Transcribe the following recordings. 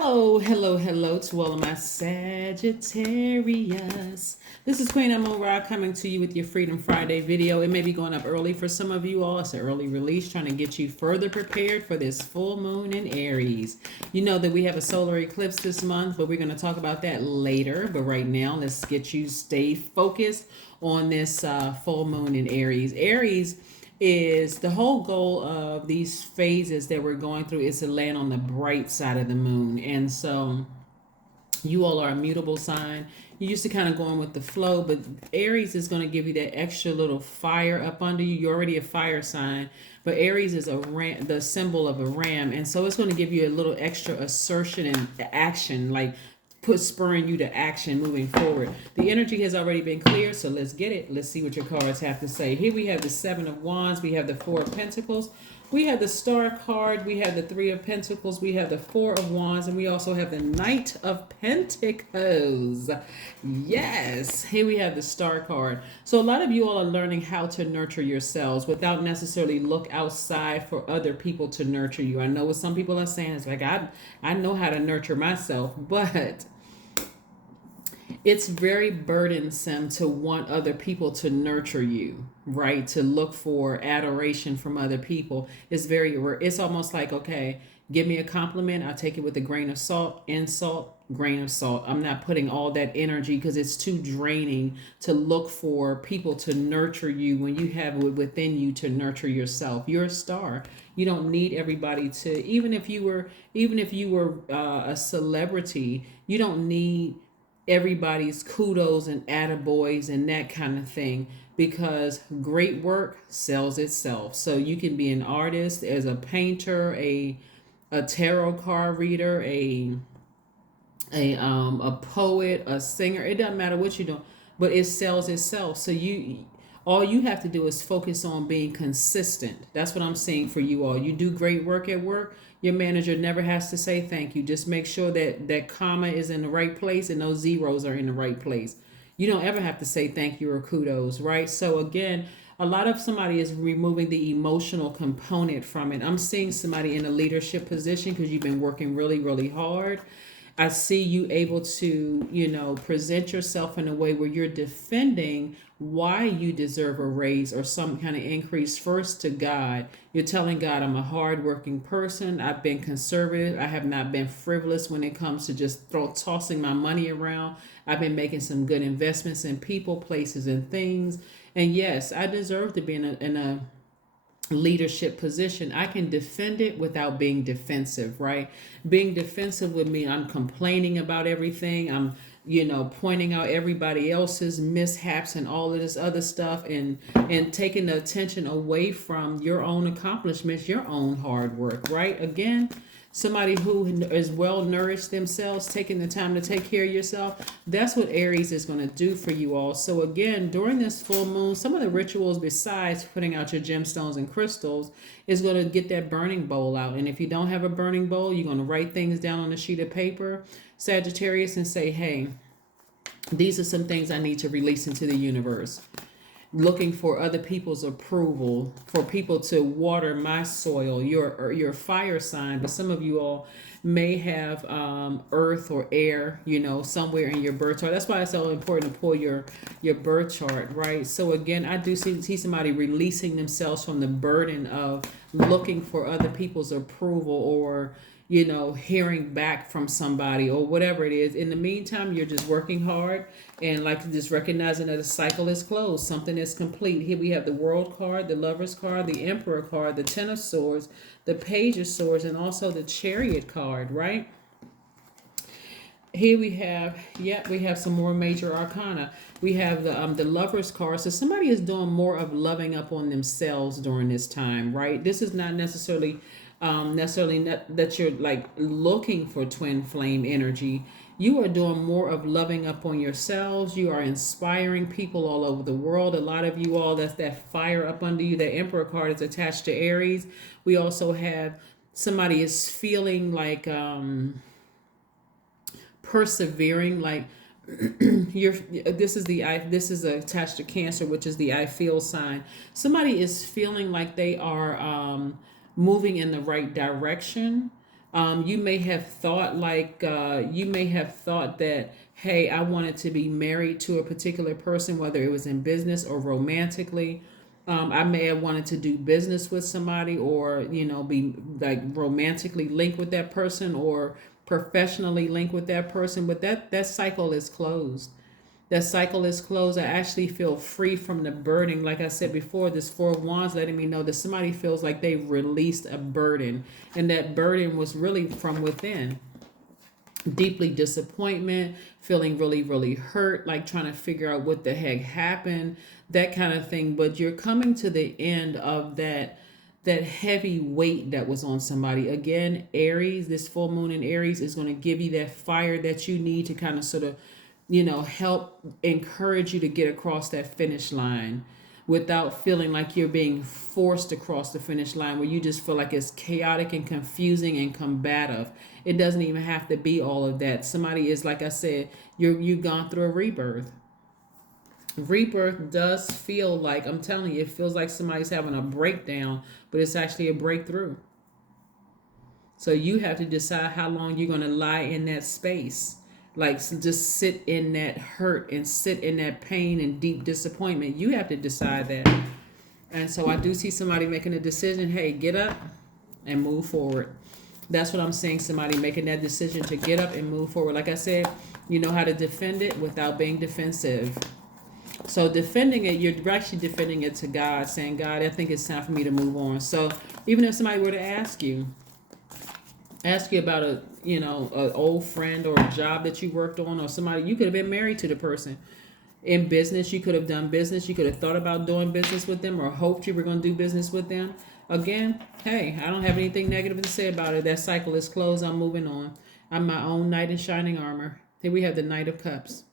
Hello to all of my Sagittarius. This is Queen Amun Ra coming to you with your Freedom Friday video. It may be going up early for some of you all. It's an early release trying to get you further prepared for this full moon in Aries. You know that we have a solar eclipse this month, but we're going to talk about that later. But right now, let's get you stay focused on this full moon in Aries. Aries is the whole goal of these phases that we're going through is to land on the bright side of the moon. And so you all are a mutable sign. You used to kind of going with the flow, but Aries is going to give you that extra little fire up under you. You're already a fire sign, but Aries is a ram, the symbol of a ram, and so it's going to give you a little extra assertion and action, like spurring you to action moving forward. The energy has already been cleared, so let's get it. Let's see what your cards have to say. Here we have the Seven of Wands, we have the Four of Pentacles, we have the Star card, we have the Three of Pentacles, we have the Four of Wands, and we also have the Knight of Pentacles. Yes, here we have the Star card. So a lot of you all are learning how to nurture yourselves without necessarily look outside for other people to nurture you. I know what some people are saying. It's like, I know how to nurture myself, but it's very burdensome to want other people to nurture you, right? To look for adoration from other people. It's almost like, okay, give me a compliment, I'll take it with a grain of salt. Insult, grain of salt. I'm not putting all that energy because it's too draining to look for people to nurture you when you have it within you to nurture yourself. You're a star. You don't need everybody to, even if you were a celebrity, you don't need everybody's kudos and attaboys and that kind of thing, because great work sells itself. So you can be an artist, as a painter, a tarot card reader, a poet, a singer. It doesn't matter what you're doing, but it sells itself. So all you have to do is focus on being consistent. That's what I'm saying for you all. You do great work at work. Your manager never has to say thank you. Just make sure that that comma is in the right place and those zeros are in the right place. You don't ever have to say thank you or kudos, right? So again, a lot of somebody is removing the emotional component from it. I'm seeing somebody in a leadership position because you've been working really, really hard. I see you able to, present yourself in a way where you're defending why you deserve a raise or some kind of increase first to God. You're telling God, I'm a hardworking person. I've been conservative. I have not been frivolous when it comes to just tossing my money around. I've been making some good investments in people, places, and things. And yes, I deserve to be in a leadership position. I can defend it without being defensive, right? Being defensive would mean I'm complaining about everything. I'm, pointing out everybody else's mishaps and all of this other stuff, and taking the attention away from your own accomplishments, your own hard work, right? Again, somebody who is well nourished themselves, taking the time to take care of yourself, that's what Aries is going to do for you all. So again, during this full moon, some of the rituals besides putting out your gemstones and crystals is going to get that burning bowl out. And if you don't have a burning bowl, you're going to write things down on a sheet of paper, Sagittarius, and say, hey, these are some things I need to release into the universe. Looking for other people's approval, for people to water my soil. You're a fire sign, but some of you all may have earth or air, somewhere in your birth chart. That's why it's so important to pull your birth chart, right? So again, I do see somebody releasing themselves from the burden of looking for other people's approval, or hearing back from somebody or whatever it is. In the meantime, you're just working hard and like just recognizing that a cycle is closed, something is complete. Here we have the World card, the Lovers card, the Emperor card, the Ten of Swords, the Page of Swords, and also the Chariot card, right? Here we have some more major arcana. We have the Lovers card. So somebody is doing more of loving up on themselves during this time, right? This is not necessarily that you're like looking for twin flame energy. You are doing more of loving up on yourselves. You are inspiring people all over the world. A lot of you all, that's that fire up under you. The Emperor card is attached to Aries. We also have somebody is feeling like persevering, like this is attached to Cancer, which is the I feel sign. Somebody is feeling like they are moving in the right direction. You may have thought you may have thought that, hey, I wanted to be married to a particular person, whether it was in business or romantically. I may have wanted to do business with somebody, or be like romantically linked with that person, or professionally linked with that person. But that cycle is closed. That cycle is closed. I actually feel free from the burden. Like I said before, this Four of Wands letting me know that somebody feels like they've released a burden, and that burden was really from within. Deeply disappointment, feeling really, really hurt, like trying to figure out what the heck happened, that kind of thing. But you're coming to the end of that heavy weight that was on somebody. Again, Aries, this full moon in Aries is going to give you that fire that you need to kind of sort of help encourage you to get across that finish line without feeling like you're being forced across the finish line, where you just feel like it's chaotic and confusing and combative. It doesn't even have to be all of that. Somebody is, like I said, you've gone through a rebirth. Rebirth does feel like, I'm telling you, it feels like somebody's having a breakdown, but it's actually a breakthrough. So you have to decide how long you're going to lie in that space. Like, just sit in that hurt and sit in that pain and deep disappointment. You have to decide that. And so I do see somebody making a decision. Hey, get up and move forward. That's what I'm saying. Somebody making that decision to get up and move forward. Like I said, you know how to defend it without being defensive. So defending it, you're actually defending it to God, saying, God, I think it's time for me to move on. So even if somebody were to ask you about an old friend or a job that you worked on, or somebody, you could have been married to the person. In business, you could have done business. You could have thought about doing business with them, or hoped you were going to do business with them. Again, hey, I don't have anything negative to say about it. That cycle is closed. I'm moving on. I'm my own knight in shining armor. Here we have the Knight of Cups.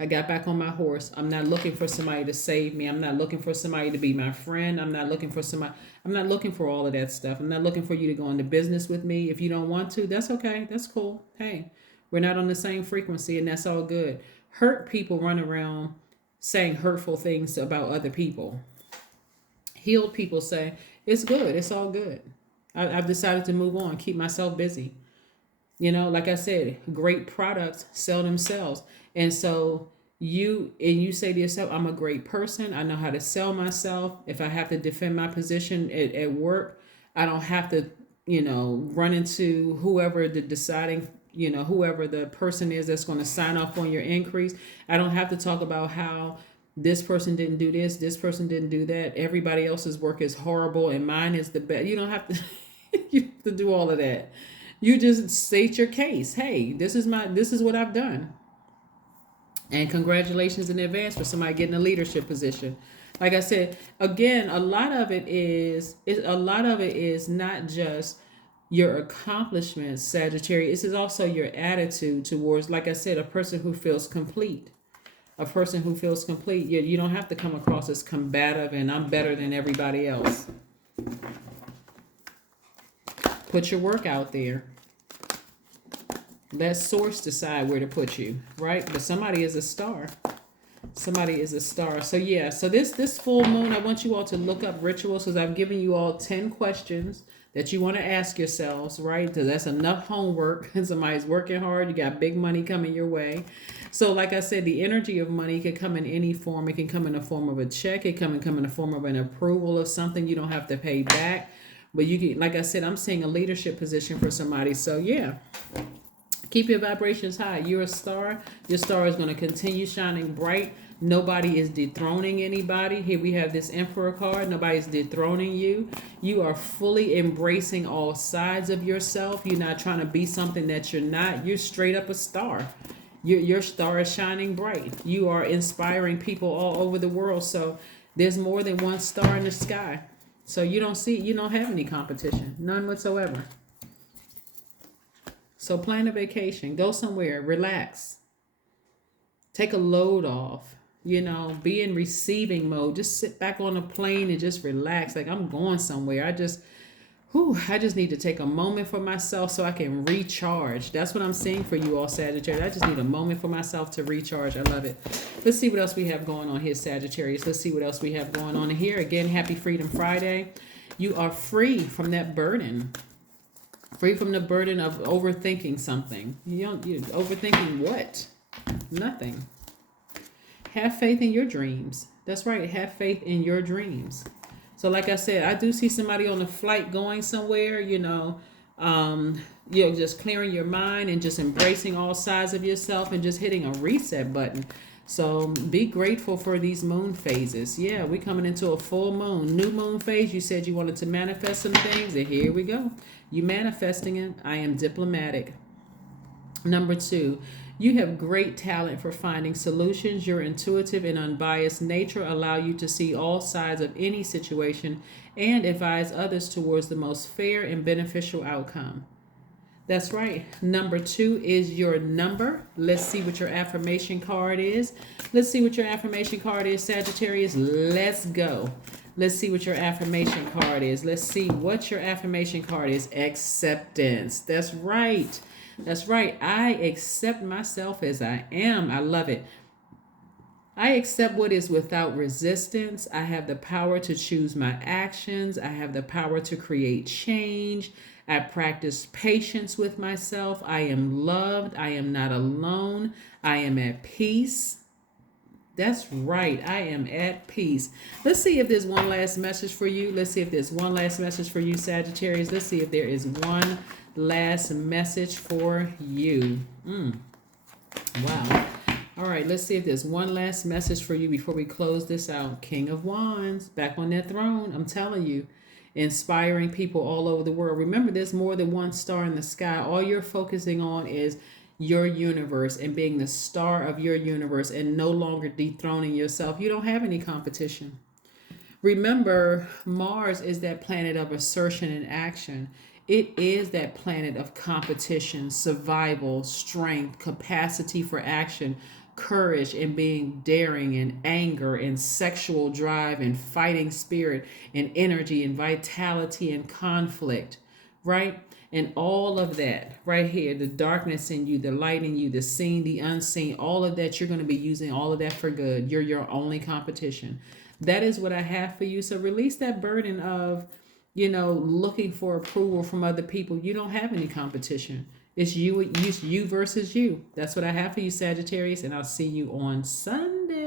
I got back on my horse. I'm not looking for somebody to save me. I'm not looking for somebody to be my friend. I'm not looking for all of that stuff. I'm not looking for you to go into business with me. If you don't want to, that's okay. That's cool. Hey, we're not on the same frequency, and that's all good. Hurt people run around saying hurtful things about other people. Healed people say, it's good. It's all good. I've decided to move on, keep myself busy. Like I said, great products sell themselves. And so you say to yourself, I'm a great person. I know how to sell myself. If I have to defend my position at work, I don't have to, run into whoever the person is that's going to sign off on your increase. I don't have to talk about how this person didn't do this person didn't do that. Everybody else's work is horrible and mine is the best. You don't have to, you have to do all of that. You just state your case. Hey, this is what I've done. And congratulations in advance for somebody getting a leadership position. Like I said, again, a lot of it is not just your accomplishments, Sagittarius. This is also your attitude towards, like I said, a person who feels complete. A person who feels complete. You don't have to come across as combative and I'm better than everybody else. Put your work out there. Let source decide where to put you, right? But somebody is a star. Somebody is a star. So yeah, so this full moon, I want you all to look up rituals, because I've given you all 10 questions that you want to ask yourselves, right? Because that's enough homework. Somebody's working hard. You got big money coming your way. So like I said, the energy of money can come in any form. It can come in the form of a check. It can come in the form of an approval of something you don't have to pay back. But you can, like I said, I'm seeing a leadership position for somebody. So yeah. Keep your vibrations high. You're a star. Your star is going to continue shining bright. Nobody is dethroning anybody. Here we have this Emperor card. Nobody's dethroning you. You are fully embracing all sides of yourself. You're not trying to be something that you're not. You're straight up a star. Your star is shining bright. You are inspiring people all over the world. So there's more than one star in the sky. So you don't have any competition. None whatsoever. So plan a vacation, go somewhere, relax, take a load off, be in receiving mode. Just sit back on a plane and just relax. Like, I'm going somewhere. I just need to take a moment for myself so I can recharge. That's what I'm seeing for you all, Sagittarius. I just need a moment for myself to recharge. I love it. Let's see what else we have going on here, Sagittarius. Let's see what else we have going on here. Again, happy Freedom Friday. You are free from that burden. Free from the burden of overthinking something. You overthinking what? Nothing. Have faith in your dreams. That's right. Have faith in your dreams. So, like I said, I do see somebody on a flight going somewhere. Just clearing your mind and just embracing all sides of yourself and just hitting a reset button. So be grateful for these moon phases. Yeah, we coming into a full moon, new moon phase. You said you wanted to manifest some things, and here we go. You manifesting it. I am diplomatic. Number 2, you have great talent for finding solutions. Your intuitive and unbiased nature allow you to see all sides of any situation and advise others towards the most fair and beneficial outcome. That's right. Number 2 is your number. Let's see what your affirmation card is. Let's see what your affirmation card is, Sagittarius. Let's go. Let's see what your affirmation card is. Let's see what your affirmation card is. Acceptance. That's right. That's right. I accept myself as I am. I love it. I accept what is without resistance. I have the power to choose my actions. I have the power to create change. I practice patience with myself. I am loved. I am not alone. I am at peace. That's right. I am at peace. Let's see if there's one last message for you. Let's see if there's one last message for you, Sagittarius. Let's see if there is one last message for you. Wow. All right, let's see if there's one last message for you before we close this out. King of Wands, back on that throne. I'm telling you, inspiring people all over the world. Remember, there's more than one star in the sky. All you're focusing on is your universe and being the star of your universe and no longer dethroning yourself. You don't have any competition. Remember, Mars is that planet of assertion and action. It is that planet of competition, survival, strength, capacity for action, courage, and being daring, and anger, and sexual drive, and fighting spirit, and energy, and vitality, and conflict, right? And all of that right here, the darkness in you, the light in you, the seen, the unseen, all of that, you're going to be using all of that for good. You're your only competition. That is what I have for you. So release that burden of, looking for approval from other people. You don't have any competition. It's you versus you. That's what I have for you, Sagittarius, and I'll see you on Sunday.